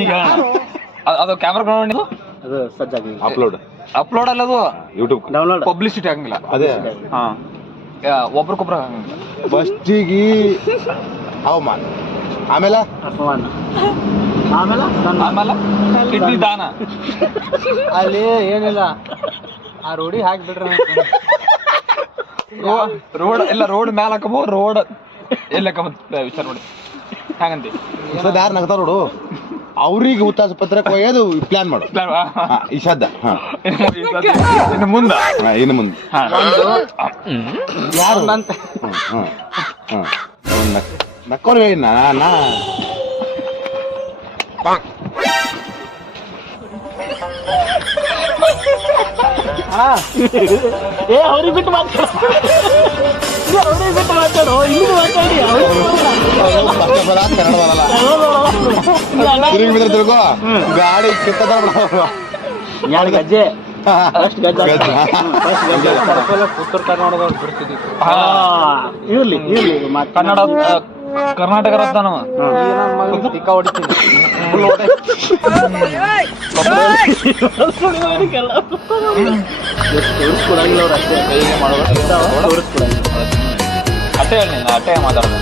ಈಗ ಅದು ಕ್ಯಾಮ್ರಾ ನೋಡಿ ಅದು ಸಜ್ಜಾಗಿ ಅಪ್ಲೋಡ್ ಅಲ್ಲ ಅದು ಯೂಟ್ಯೂಬ್ ಡೌನ್ಲೋಡ್ ಪಬ್ಲಿಸಿಟಿ ಆಗಂಗಿಲ್ಲ. ಅದೇ ಒಬ್ರಿಗೊಬ್ರು ಆಗಂಗಿಲ್ಲ. ಫಸ್ಟಿಗೆ ಅವಮಾನ, ಆಮೇಲೆ ಆಮೇಲೆ ಕಿಡ್ನಿ ದಾನ. ಅಲ್ಲಿ ಏನಿಲ್ಲ, ಆ ರೋಡಿ ಹಾಕ್ಬಿಟ್ರೆ ರೋಡ್ ಎಲ್ಲ ರೋಡ್ ಮ್ಯಾಲ ಹಾಕಬೋ, ರೋಡ್ ಎಲ್ಲ ವಿಚಾರ ನೋಡಿ ಹಾಗಂತಿ. ಯಾರು ನಗ್ತಾರ ನೋಡು, ಅವ್ರಿಗೆ ಹುತ್ತಾಸ ಪತ್ರ ಕೊಯ್ಯೋದು ಪ್ಲಾನ್ ಮಾಡು ಈ ಸದ್ದ. ಇನ್ನು ಮುಂದೆ ಯಾರು ನಕ್ಕೋರ್ ಹೇಳಿ ನಾ ಅವ್ರಿಗೆ ಬಿಟ್ಟು ಮಾತಾಡೋ ಇಲ್ಲಿ ಮಾತಾಡಿ ಕನ್ನಡ ಬರಲ್ಲ. ತಿರುಗಿ ಬಿದ್ರೆ ತಿಳ್ಕೋ, ಗಾಡಿ ಕಿತ್ತದ ಎರಡು ಗಜ್ಜೆ ಅಷ್ಟು ಗಜ್ಜೆ ಉತ್ತರ ಕರ್ನಾಟಕದವ್ರು ಬಿಡ್ತಿದ್ವಿ. ಇರ್ಲಿ ಕನ್ನಡ ಕರ್ನಾಟಕ ರತ್ನ ತಿಕ್ಕ ಹೊಡಿತೀನಿ. ಅಟ್ಟೆ ಹೇಳಿ, ಅಟ್ಟೆ ಮಾತಾಡೋದು.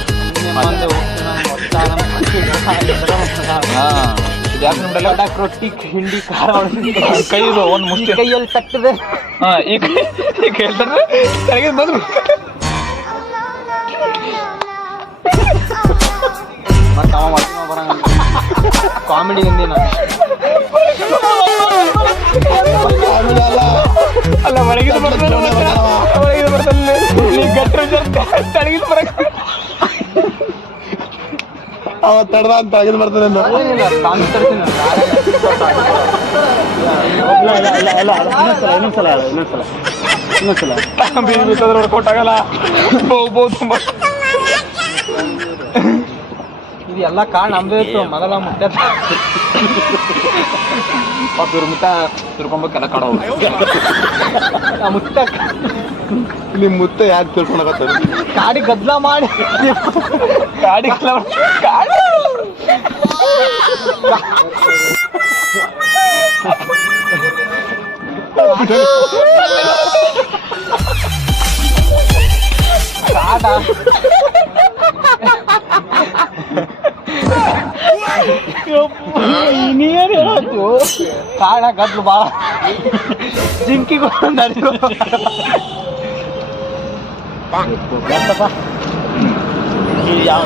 ರೊಟ್ಟಿ ಹಿಂಡಿ ಖಾರ ಕೈ ಒಂದು ಮುಷ್ಟಿ ಕೈಯಲ್ಲಿ ತಟ್ಟದೆ. ಈ ಕೈ ತೆಳಗಿದ ಬಂದ್ರು ಕಾಮಿಡಿ ಹಿಂದಿನ ಅಲ್ಲ ಒಳಗಿದ ಬರ್ತಾನೆ, ಒಳಗಿದ ಬರ್ತಾನೆ ತೆಳಗಿದ ಬರಕ ಅವ ತಡ್ದ ಅಂತ ತೆಗೆದು ಬರ್ತಾನೆ. ಇನ್ನೊಂದ್ಸಲ ಕೊಟ್ಟಾಗಲ್ಲ ತುಂಬಾ. ಇದು ಎಲ್ಲ ಕಾರಣ ನಮ್ದೇ ಇತ್ತು. ಮೊದಲ ಮುಟ್ಟ ಮುತ್ತ ತಿರ್ಕೊಂಬೇಕೆಲ್ಲ ಕಾಡೋ ಮುತ್ತ ನಿಮ್ ಮುತ್ತ ಯಾಕೆ ತಿಳ್ಕೊಳಕತ್ತ? ಕಾಡಿ ಗದ್ಲ ಮಾಡಿ ಗಾಡಿ ಕಾಡ ನೀನ್ ಹೇಳತ್ತು ಕಾಡ ಗದ್ಲು ಬಾಳ ಜಿಂಕಿಗಳು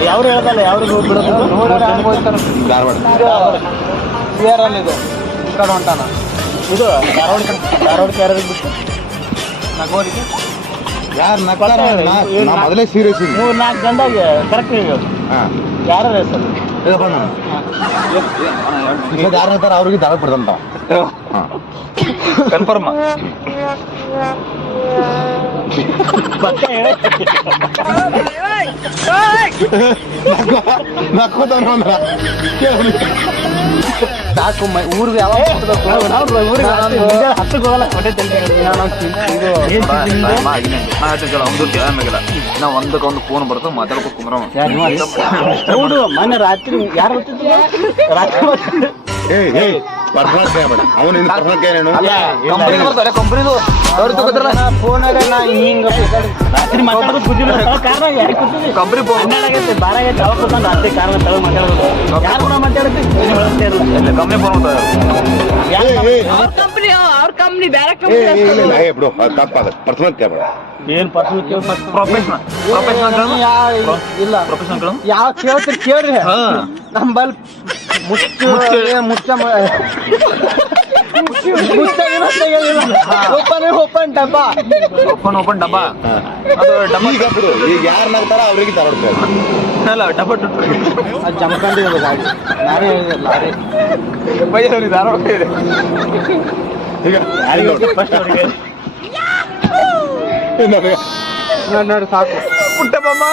ಯಾವ್ರು ಹೇಳ್ದಲ್ಲ, ಯಾವ್ರು ನೋಡ್ಬಿಡೋದು ಕ್ಲಿಯರಲ್ಲಿ ಇದು ಈ ಕಡೆ ಹೊಂಟಾನ. ಇದು ಧಾರವಾಡಕ್ಕೆ ಯಾರು ಬಿಟ್ಟು ನಗೋರಿಗೆ ಯಾರು ನಾ ಮೊದಲೇ ಸೀರಿಯಸ್ 3-4 ಜನದಾಗ ಕರೆಕ್ಟ್ ಯಾರ ಹೆಸರು ಯಾರು ಹೇಳ್ತಾರ ಅವ್ರಿಗೆ ದಾರ ಬಿಡ್ದಂತ ಕನ್ಫರ್ಮ್. ಸಾಕು ಊರಿಗೆ ಯಾವಾಗ ಹತ್ತಕ್ಕೆ ಹೋಗಲ್ಲ. ನಾವು ಒಂದಕ್ಕೊಂದು ಫೋನ್ ಬರ್ತದೆ, ಮಾತಾಡ್ಕೊ ಕುಂದ್ರ ನೋಡು. ಮೊನ್ನೆ ರಾತ್ರಿ ಯಾರು ಬರ್ತಿದ್ರು, ರಾತ್ರಿ ಕಂಪ್ನಿದು ಅವ್ರು ತಗೋತಾರಲ್ಲ ಫೋನಾಗ ನಾ ಹಿಂಗ ರಾತ್ರಿ ಮಾತಾಡೋದು ಬುದ್ಧಿಲ್ಲ. ಕಾರಣ ಯಾರಿಗೆ ಕೊಡ್ತೀವಿ? ಕಂಪ್ನಿ ಆಗೈತೆ ಬಾರ ಆಗೈತೆ ಅವಾಗ ಕೊಡ್ತಾನೆ ರಾತ್ರಿ ಕಾರಣ ತಗ ಮಾತಾಡೋದು. ಯಾರು ಕೂಡ ಮಾತಾಡುತ್ತೆ ಇಲ್ಲ ಕಂಪ್ನಿ ಫೋನ್ ಅವ್ರ ಕಂಪ್ನಿ ಬೇರೆ ಬಿಡು, ತಪ್ಪಾದ ಪರ್ಸನಲ್ ಕೇಳ್ಬೇಡ. ಏನ್ ಪರ್ಸನಲ್ ಇಲ್ಲ ಪ್ರೊಫೆಷನಲ್ ಯಾವ ಕೇಳ್ತೀರಿ ಕೇಳ್ರಿ. ನಂಬಲ್ ಮುಚ್ಚ ಓಪನ್ ಡಬ್ಬಾ ಓಪನ್ ಡಬ್ಬಾ. ಅದು ಡಬ್ಬಾ ಈಗ ಬಿಡು, ಈಗ ಯಾರು ನಗ್ತಾರ ಅವ್ರಿಗೆ ದಾರ ಹೊಡ್ಬೇಕು. ಅಲ್ಲ ಡಬ್ಬಾ ಅದು ಜಮ್ಕೊಂಡಿದೆ ಗಾಡಿ. ನಾನೇ ಹೇಳಿದೆ ಲಾರಿ ಬೈಯವ್ರಿಗೆ ದಾರ ಇದೆ. ಈಗ ಫಸ್ಟ್ ಅವ್ರಿಗೆ ನೋಡಿ ಸಾಕು. ಪುಟ್ಟಬಮ್ಮ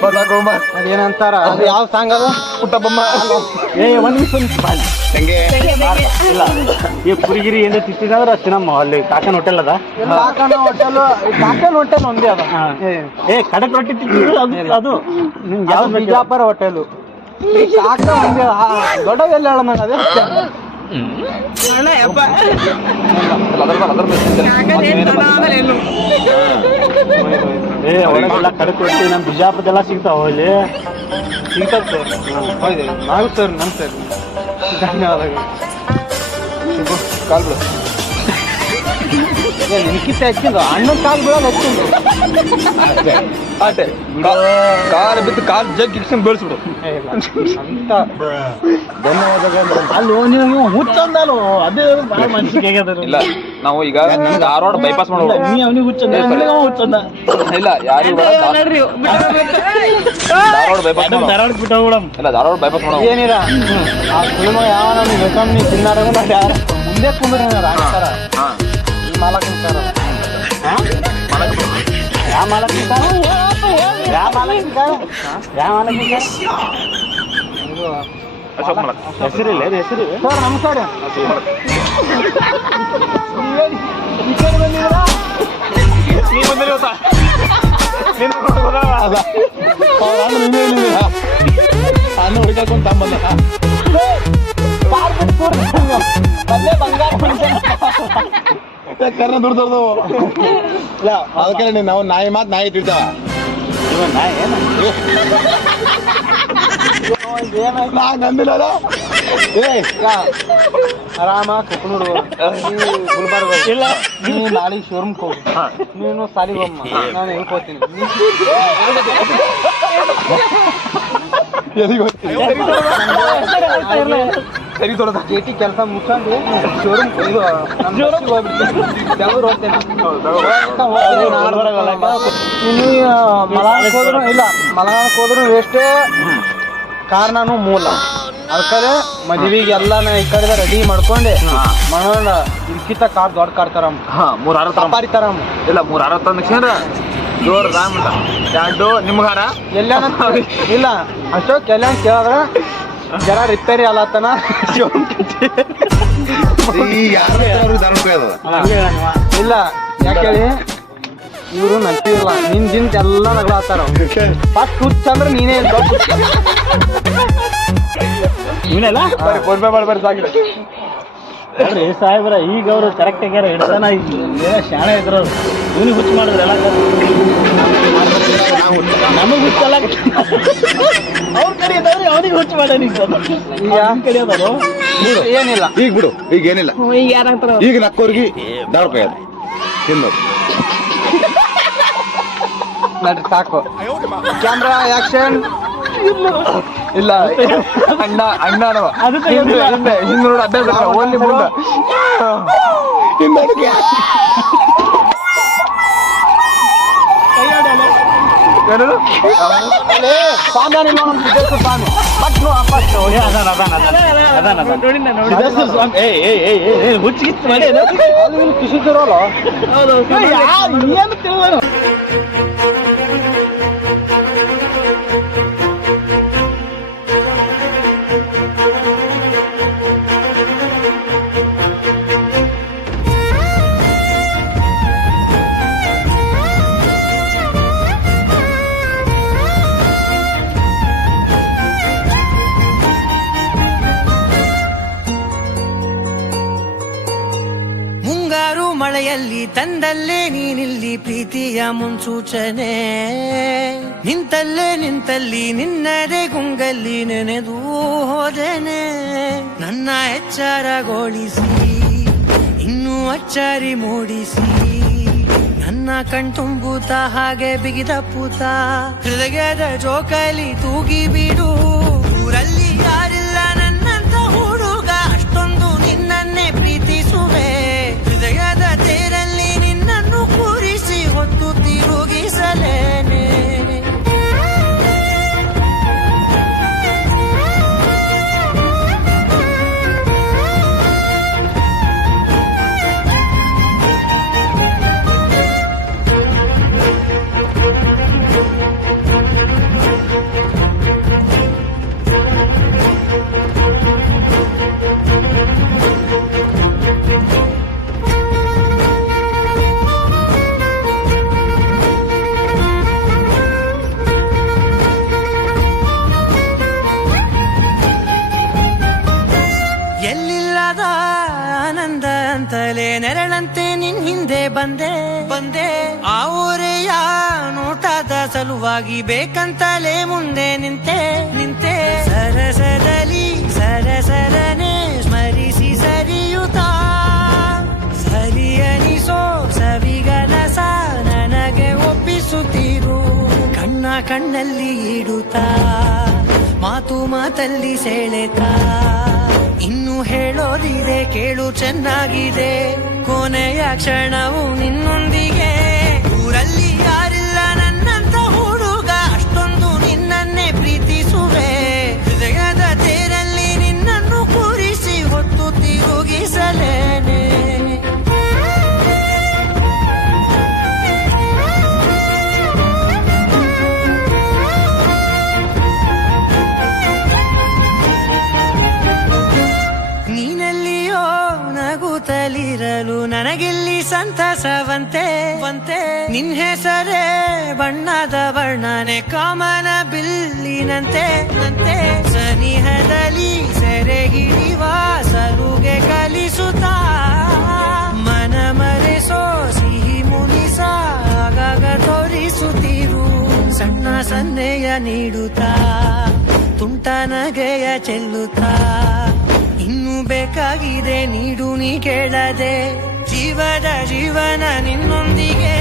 ಬಸಾಕೋಮ್ಮ ಅದೇನಂತಾರ, ಅದು ಯಾವ ಸಾಂಗ್ ಅದು? ಪುಟ್ಟಬಮ್ಮ. ಒಂದ್ ನಿಮಿಷ ಇಲ್ಲ. ಈ ಪುರಿಗಿರಿ ಏನ್ ತಿಂತಿದ್ರೆ ಅಷ್ಟು ನಮ್ಮ ಅಲ್ಲಿ ಕಾಕನ ಹೋಟೆಲ್ ಅದ. ಕಾಕನ ಹೋಟೆಲ್ ಒಂದೇ ಅದ. ಕಡಕ್ ರೊಟ್ಟಿ ತಿಂತಿದ್ರು ಅದು. ನಿಮ್ಗೆ ಯಾವ ಬಿಜಾಪುರ ಹೋಟೆಲು ಕಾಕ ಒಂದೇ ದೊಡ್ಡದೆಲ್ಲ ಹೇಳ ನಂಗೆ ಅದೇ ಒಳಗೆಲ್ಲ ಕಡಕ್ ಕೊಡ್ತೀವಿ ನಮ್ಮ ಬಿಜಾಪುರದೆಲ್ಲ ಸಿಗ್ತಾವ ಅಲ್ಲಿ ಸಿಗ್ತಾವ ಸರ್ ನಾವು ಸರ್ ನಮ್ಮ ಸರ್ ಧನ್ಯವಾದಗಳು ಕಾಲ್ ಬಿಡು ನಿನ್ಕಿತ್ತ ಹೆಚ್ಚಿಂದು ಅಣ್ಣನ ಕಾಲು ಬಿಡೋದು ಹೆಚ್ಚಿಂದು ಆಟೆ ಕಾಲು ಬಿದ್ದು ಕಾಲು ಜಗ್ಗಿ ಇಕ್ಸ್ಕೊಂಡು ಬೆಳೆಸ್ಬಿಡು ಅಂತ ಧನ್ಯವಾದಗಳು. ಅಲ್ಲೋ ನೀವು ಹುಚ್ಚಂದಲು ಅದೇ ಭಾಳ ಮನ್ಸಿಗೆ ಆಗ್ಯದ ಇಲ್ಲ ನಾವು ಈಗ ಧಾರವಾಡ ಬೈಪಾಸ್ ಮಾಡೋದು ನೀ ಅವನಿಗೆ ಹುಚ್ಚಂದ ಹುಚ್ಚಂದ ಇಲ್ಲ ಯಾರು ಧಾರವಾಡ ಬೈಪಾಸ್ ಧಾರವಾಡ ಬಿಟ್ಟು ಹೋಗ್ಬಿಡಮ್ ಇಲ್ಲ ಧಾರವಾಡ ಬೈಪಾಸ್ ಮಾಡೋದು ಏನಿಲ್ಲ ಆ ಕುಳಿಮ ಯಾವ ನಮ್ಗೆ ಬೇಕಾದ್ರೆ ನೀವು ತಿನ್ನಾರ ಮುಂದೆ ಕುಂದ್ರೆ ರಾಜ್ತಾರ ಈ ಮಾಲಕನ ಸರ್ ಯಾವ ಮಾಲಕನ ಸರ್ ಯಾವ ಮಾಲಕನ ಸರ್ ಯಾವ ಮಾಲಕನ ಸರ್ ಅಶೋಕ್ ಮಲಕ್ ಹೆಸರಿಲ್ಲ ಹೆಸರು ಸರ್ ನಮಸ್ಕಾರ ಅಶೋಕ್ ಮಲಕ್ ನೀವು ಬಂದಿರಿ ಗೊತ್ತಾ ಅನ್ನ ಹುಡುಕಾಡ್ಕೊಂಡು ತಮ್ಮಂದ ಕರ್ನ ದುಡ್ದು ಇಲ್ಲ ಅದಕ್ಕೆ ನಾವು ನಾಯಿ ಮಾತು ನಾಯಿ ತಿಳ್ತಾವ ನಂದಿಲ್ಲ ಆರಾಮ ಕೊಕ್ಕನೂರು ಗುಲ್ಬರ್ಗ ಇಲ್ಲ ನೀನು ನಾಳೆ ಶೋರೂಮ್ಗೆ ಹೋಗು ನೀನು ಸಾಲಿಗೆ ಹೋಗಮ್ಮ ನಾನು ಹೇಳ್ಕೊತೀನಿ ಸರಿ ತೊಳೆದ ಜೇಟಿ ಕೆಲಸ ಮುಗಿಸ್ಕೊಂಡು ಶೋರೂಮ್ ಇದು ನಮ್ಮ ಹೋಗ್ಬಿಡ್ತೀನಿ ಬೆಂಗಳೂರು ಹೋಗ್ತೇನೆ ಇನ್ನು ಮಲಗಾಣಕ್ಕೆ ಹೋದ್ರು ಇಲ್ಲ ಮಲಗಾಣಕ್ಕೆ ಹೋದ್ರು ವೇಸ್ಟೇ ಕಾರಣನೂ ಮೂಲ ಅದಕ್ಕೆ ಮದುವೆಗೆ ಎಲ್ಲಾನ ಈ ಕಡೆ ರೆಡಿ ಮಾಡ್ಕೊಂಡು ಮಾಡೋಣ ಇದಕ್ಕಿಂತ ಕಾರ್ ದೊಡ್ಡ ಕಾರ್ ತರಮ್ಮ ಮೂರು ಹಾರ ಸಫಾರಿ ತರಮ್ಮ ಇಲ್ಲ 3 ಹಾರ ತಂದ್ರೆ ಜೋರ್ ರಾಮ್ ಎರಡು ನಿಮ್ಗೆ ಹಾರ ಎಲ್ಲಾನ ಇಲ್ಲ ಅಶೋಕ್ ಎಲ್ಲ ಕೇಳಿದ್ರೆ ಜರ ರಿಪೇರಿ ಅಲ್ಲತನ ಇಲ್ಲ ಯಾಕೆ ಹೇಳಿ ಇವರು ನಂತಿಲ್ಲ ನಿನ್ ಜಿಂತ ಎಲ್ಲ ನಗ್ಲಾತಾರ ಫಸ್ಟ್ ಹುಚ್ಚ ಅಂದ್ರೆ ನೀನೇ ನೀನೆಲ್ಲ ಫೋನ್ ಪೇ ಮಾಡಿ ಸಾಕಿದೆ ಅಲ್ರಿ ಸಾಹೇಬ್ರ ಈಗ ಅವರು ಕರೆಕ್ಟ್ ಆಗ್ಯಾರ ಹಿಡ್ತಾನ ಶಾಣೆ ಇದ್ರು ಇವನಿಗೆ ಹುಚ್ಚು ಮಾಡಿದ್ರೆ ಎಲ್ಲ ನಮಗೆ ಹುಚ್ಚಲ್ಲ ಅವ್ರ ಕಡೆಯದವ್ರಿ ಅವನಿಗೆ ಹುಚ್ಚು ಮಾಡ ಈಗ ಕಡೆಯದವರು ಏನಿಲ್ಲ ಈಗ ಬಿಡು ಈಗ ಏನಿಲ್ಲ ಈಗ ನಕ್ಕೋರ್ಗಿ ದಾಳ್ಕೊಯ್ ಅದು ತಿನ್ನೋದು ನಡ್ರಿ ಸಾಕು ಕ್ಯಾಮ್ರಾ ಆಕ್ಷನ್ ಇಲ್ಲ ಅಣ್ಣ ಅಣ್ಣನವ ಹಿಂದೆ ನೋಡು ಅಡ್ಡ ಓನ್ಲಿ ಮುಂದೆ ಏನದು ಸ್ವಾಮಿ ಸ್ವಾಮಿ ಹುಚ್ಚಿಗಿತ್ತು ಮಾಡಿ ಕಿಸಿದಿರೋಲ್ಲ ಏನು ತಿಳಿದ ಮಳೆಯಲ್ಲಿ ತಂದಲ್ಲೇ ನೀನಿಲ್ಲಿ ಪ್ರೀತಿಯ ಮುನ್ಸೂಚನೆ ನಿಂತಲ್ಲೇ ನಿಂತಲ್ಲಿ ನಿನ್ನದೇ ಗುಂಗಲ್ಲಿ ನೆನೆದು ಹೋದೆನೆ ನನ್ನ ಎಚ್ಚರಗೊಳಿಸಿ ಇನ್ನೂ ಅಚ್ಚರಿ ಮೂಡಿಸಿ ನನ್ನ ಕಣ್ತುಂಬುತ್ತ ಹಾಗೆ ಬಿಗಿದ ಪೂತ ಹೃದಯದ ಜೋಕಾಲಿ ತೂಗಿ ಬಿಡು ಊರಲ್ಲಿ ಯಾರಿಲ್ಲ ನನ್ನಂತ ಹುಡುಗ ಅಷ್ಟೊಂದು ನಿನ್ನನ್ನೇ ಪ್ರೀತಿಸುವೆ ಹೃದಯದ ತೇರಲ್ಲಿ ನಿನ್ನನ್ನು ಕೂರಿಸಿ ಹೊತ್ತು ತಿರುಗಿಸಲೇನೆ ಬಂದೆ ಆ ಊರೆಯ ನೋಟದ ಸಲುವಾಗಿ ಬೇಕಂತಲೇ ಮುಂದೆ ನಿಂತೆ ಸರಸರನೆ ಸ್ಮರಿಸಿ ಸರಿಯುತ್ತಾ ಸರಿ ಅನಿಸೋ ಸವಿಗನಸ ನನಗೆ ಒಪ್ಪಿಸುತ್ತೀರು ಕಣ್ಣಲ್ಲಿ ಇಡುತ್ತಾ ಮಾತಲ್ಲಿ ಸೆಳೆತಾ ಇನ್ನು ಹೇಳೋದಿದೆ ಕೇಳು ಚೆನ್ನಾಗಿದೆ ಕೊನೆಯ ಕ್ಷಣವು ನಿನ್ನೊಂದಿಗೆ ಊರಲ್ಲಿ ಯಾರಿಲ್ಲ ನನ್ನಂತ ಹುಡುಗ ಅಷ್ಟೊಂದು ನಿನ್ನನ್ನೇ ಪ್ರೀತಿಸುವೆ ಹೃದಯದ ತೇರಲ್ಲಿ ನಿನ್ನನ್ನು ಕೂರಿಸಿ ಹೊತ್ತು ತಿರುಗಿಸಲೇನೆ ನಗುತ್ತಲಿರಲು ನನಗಿಲ್ಲಿ ಸಂತಸವಂತೆ ನಿನ್ ಹೆಸರೇ ಬಣ್ಣದ ವರ್ಣನೆ ಕಾಮನ ಬಿಲ್ಲಿನಂತೆ ಸನಿಹದಲ್ಲಿ ಸೆರೆಗಿಳಿವ ಸಲುಗೆ ಕಲಿಸುತ್ತಾ ಮನ ಮರೆಸೋ ಸಿಹಿ ಮುನಿಸ ಆಗಾಗ ತೋರಿಸುತ್ತೀರು ಸಣ್ಣ ಸನ್ನೆಯ ನೀಡುತ್ತಾ ತುಂಟ ನಗೆಯ ಚೆಲ್ಲುತ್ತಾ ಇನ್ನು ಬೇಕಾಗಿದೆ ನೀಡು ನೀ ಕೇಳದೆ ಜೀವನ ನಿನ್ನೊಂದಿಗೆ